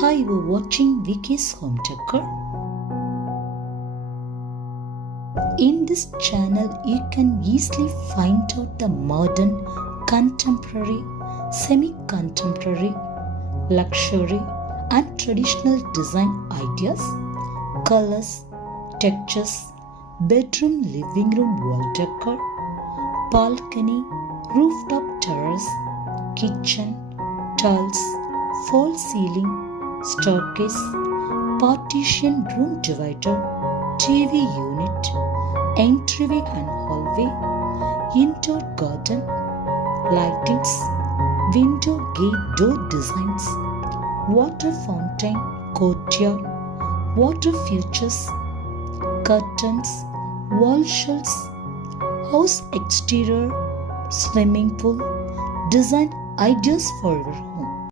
Hi, you're watching Vicky's Home Decor. In this channel, you can easily find out the modern, contemporary, semi-contemporary, luxury and traditional design ideas, colors, textures, bedroom living room wall decor, balcony, rooftop terrace, kitchen, tiles, false ceiling, staircase, partition room divider, TV unit, entryway and hallway, indoor garden, lightings, window gate door designs, water fountain, courtyard, water features, curtains, wall shelves, house exterior, swimming pool, design ideas for your home.